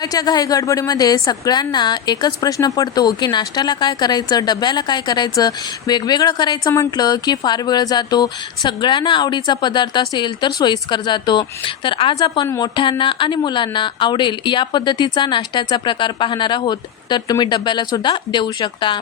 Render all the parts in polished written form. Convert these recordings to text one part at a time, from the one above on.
सकाळच्या घाई गडबडीमध्ये सगळ्यांना एकच प्रश्न पडतो की नाश्त्याला काय करायचं, डब्याला काय करायचं. वेगवेगळं करायचं म्हटलं की फार वेळ जातो. सगळ्यांना आवडीचा पदार्थ असेल तर सोयीस्कर जातो. तर आज आपण मोठ्यांना आणि मुलांना आवडेल या पद्धतीचा नाश्त्याचा प्रकार पाहणार आहोत. तर तुम्ही डब्याला सुद्धा देऊ शकता.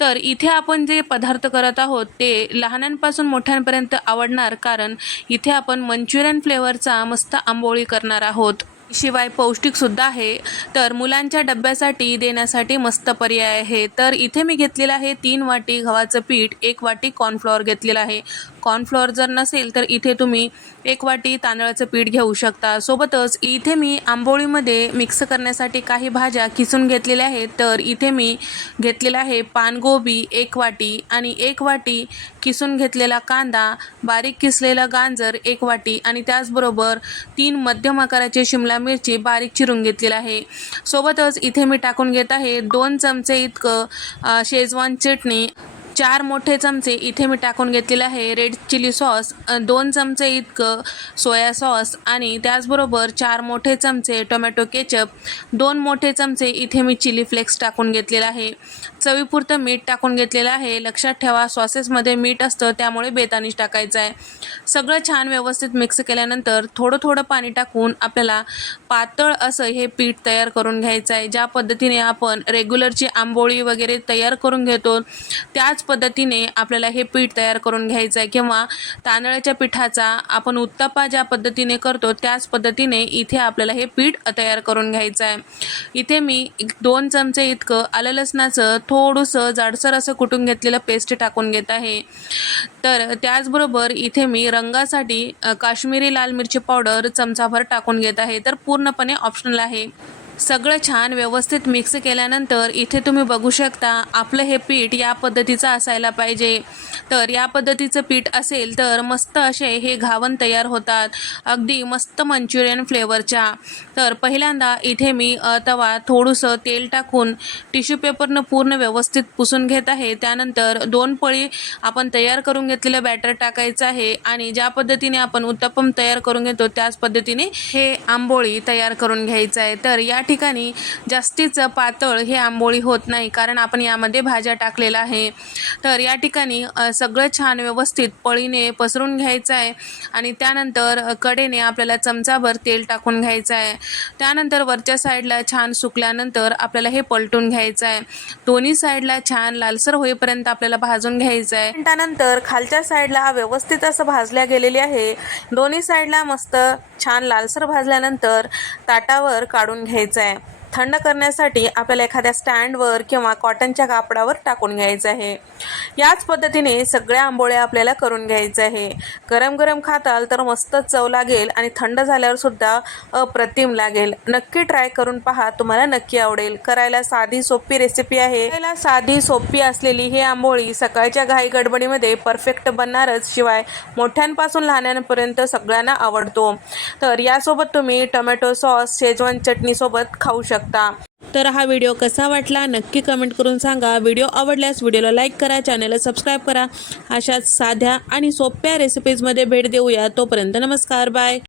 तर इथे आपण जे पदार्थ करत आहोत ते लहानांपासून मोठ्यांपर्यंत आवडणार, कारण इथे आपण मंचुरियन फ्लेवरचा मस्त आंबोळी करणार आहोत. शिवाय पौष्टिकसुद्धा आहे. तर मुलांच्या डब्यासाठी देण्यासाठी मस्त पर्याय आहे. तर इथे मी घेतलेलं आहे 3 वाटी गव्हाचं पीठ, 1 वाटी कॉर्नफ्लॉवर घेतलेलं आहे. कॉर्नफ्लॉवर जर नसेल तर इथे तुम्ही 1 वाटी तांदळाचं पीठ घेऊ शकता. सोबतच इथे मी आंबोळीमध्ये मिक्स करण्यासाठी काही भाज्या किसून घेतलेल्या आहेत. तर इथे मी घेतलेला आहे पानगोबी 1 वाटी आणि 1 वाटी किसून घेतलेला कांदा, बारीक किसलेला गाजर 1 वाटी आणि त्याचबरोबर 3 मध्यम आकाराचे शिमला मिरची बारीक चिरून घेतलेला आहे. सोबतच इथे मी टाकून घेत आहे 2 चमचे इतकं शेजवान चटणी, 4 मोठे चमचे इथे मी टाकून घेतलेलं आहे रेड चिली सॉस, 2 चमचे इतकं सोया सॉस आणि त्याचबरोबर 4 मोठे चमचे टोमॅटो केचप, 2 मोठे चमचे इथे मी चिली फ्लेक्स टाकून घेतलेलं आहे. चवीपुरतं मीठ टाकून घेतलेलं आहे. लक्षात ठेवा सॉसेसमध्ये मीठ असतं, त्यामुळे बेतानीच टाकायचं आहे. सगळं छान व्यवस्थित मिक्स केल्यानंतर थोडं थोडं पाणी टाकून आपल्याला पातळ असं हे पीठ तयार करून घ्यायचं आहे. ज्या पद्धतीने आपण रेग्युलरची आंबोळी वगैरे तयार करून घेतो त्याच पद्धतीने आपल्याला हे पीठ तयार करून घ्यायचं आहे, किंवा तांदळाच्या पिठाचा आपण उत्तप्पा ज्या पद्धतीने करतो त्याच पद्धतीने इथे आपल्याला हे पीठ तयार करून घ्यायचं आहे. इथे मी 2 चमचे इतकं आलं लसणाचं थोडंसं जाडसर असं कुटून घेतलेलं पेस्ट टाकून घेत आहे. तर त्याचबरोबर इथे मी रंगासाठी काश्मीरी लाल मिरची पावडर चमचाभर टाकून घेत आहे. तर पूर्णपणे ऑप्शनल आहे. सगळं छान व्यवस्थित मिक्स केल्यानंतर इथे तुम्ही बघू शकता आपलं हे पीठ या पद्धतीचं असायला पाहिजे. तर या पद्धतीचं पीठ असेल तर मस्त असे हे घावन तयार होतात, अगदी मस्त मंचुरियन फ्लेवरच्या. तर पहिल्यांदा इथे मी तवा थोडंसं तेल टाकून टिश्यू पेपरनं पूर्ण व्यवस्थित पुसून घेत आहे. त्यानंतर 2 पळी आपण तयार करून घेतलेलं बॅटर टाकायचं आहे आणि ज्या पद्धतीने आपण उत्तप्पम तयार करून घेतो त्याच पद्धतीने हे आंबोळी तयार करून घ्यायचं आहे. तर या ठिकाणी जास्तीच पातळ हे आंबोळी होत नाही, कारण आपण यामध्ये भाज्या टाकलेला आहे. तर या ठिकाणी सगळं छान व्यवस्थित पळीने पसरून घ्यायचं आहे आणि त्यानंतर कडेने आपल्याला चमचाभर तेल टाकून घ्यायचं आहे. त्यानंतर वरच्या साईडला छान सुकल्यानंतर आपल्याला हे पलटून घ्यायचं आहे. दोन्ही साईडला छान लालसर होईपर्यंत आपल्याला भाजून घ्यायचं आहे. त्यानंतर खालच्या साईडला व्यवस्थित असं भाजल्या गेलेली आहे. दोन्ही साईडला मस्त छान लालसर भाजल्यानंतर ताटावर काढून घ्यायचं आहे. थंड करण्यासाठी आपल्याला एखाद्या स्टँडवर किंवा कॉटनच्या कापडावर टाकून घ्यायचं आहे. याच पद्धतीने सगळ्या आंबोळ्या आपल्याला करून घ्यायचं आहे. गरम गरम खाताल तर मस्त चव लागेल आणि थंड झाल्यावर सुद्धा अप्रतिम लागेल. नक्की ट्राय करून पहा, तुम्हाला नक्की आवडेल. करायला साधी सोपी रेसिपी आहे. करायला साधी सोपी असलेली ही आंबोळी सकाळच्या घाई गडबडीमध्ये परफेक्ट बनणारच, शिवाय मोठ्यांपासून लहानांपर्यंत सगळ्यांना आवडतो. तर यासोबत तुम्ही टोमॅटो सॉस, शेजवान चटणीसोबत खाऊ शकता. तर हा व्हिडिओ कसा वाटला नक्की कमेंट करून सांगा. व्हिडिओ आवडल्यास व्हिडिओला लाईक करा, चॅनलला सबस्क्राईब करा. अशाच साध्या आणि सोप्या रेसिपीजमध्ये भेट देऊया. तोपर्यंत नमस्कार, बाय.